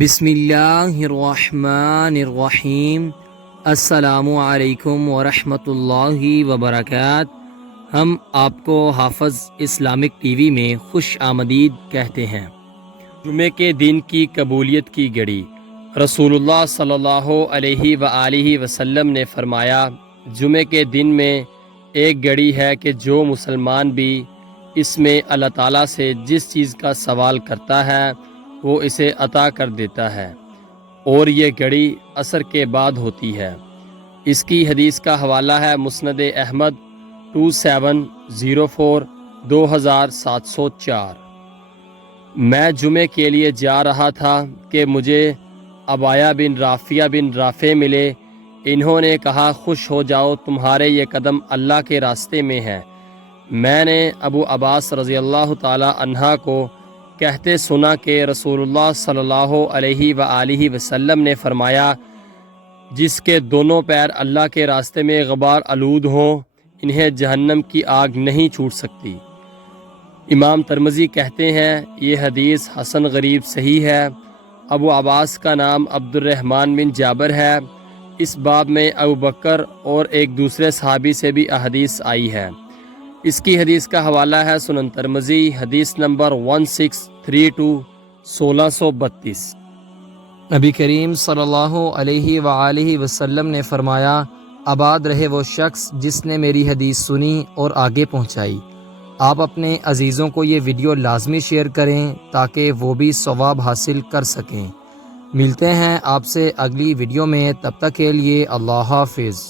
بسم اللہ الرحمن الرحیم۔ السلام علیکم ورحمۃ اللہ وبرکاتہ۔ ہم آپ کو حافظ اسلامک ٹی وی میں خوش آمدید کہتے ہیں۔ جمعے کے دن کی قبولیت کی گھڑی۔ رسول اللہ صلی اللہ علیہ وآلہ وسلم نے فرمایا، جمعے کے دن میں ایک گھڑی ہے کہ جو مسلمان بھی اس میں اللہ تعالیٰ سے جس چیز کا سوال کرتا ہے وہ اسے عطا کر دیتا ہے، اور یہ گھڑی عصر کے بعد ہوتی ہے۔ اس کی حدیث کا حوالہ ہے مسند احمد 2704 2704۔ میں جمعے کے لیے جا رہا تھا کہ مجھے عبایہ بن رافیہ بن رافع ملے۔ انہوں نے کہا، خوش ہو جاؤ، تمہارے یہ قدم اللہ کے راستے میں ہیں۔ میں نے ابو عباس رضی اللہ تعالی عنہ کو کہتے سنا کہ رسول اللہ صلی اللہ علیہ وآلہ وسلم نے فرمایا، جس کے دونوں پیر اللہ کے راستے میں غبار آلود ہوں انہیں جہنم کی آگ نہیں چھوٹ سکتی۔ امام ترمذی کہتے ہیں یہ حدیث حسن غریب صحیح ہے۔ ابو عباس کا نام عبد الرحمن بن جابر ہے۔ اس باب میں ابو بکر اور ایک دوسرے صحابی سے بھی احادیث آئی ہے۔ اس کی حدیث کا حوالہ ہے سنن ترمذی، حدیث نمبر 1632 1632۔ نبی کریم صلی اللہ علیہ وآلہ وسلم نے فرمایا، آباد رہے وہ شخص جس نے میری حدیث سنی اور آگے پہنچائی۔ آپ اپنے عزیزوں کو یہ ویڈیو لازمی شیئر کریں تاکہ وہ بھی ثواب حاصل کر سکیں۔ ملتے ہیں آپ سے اگلی ویڈیو میں، تب تک کے لیے اللہ حافظ۔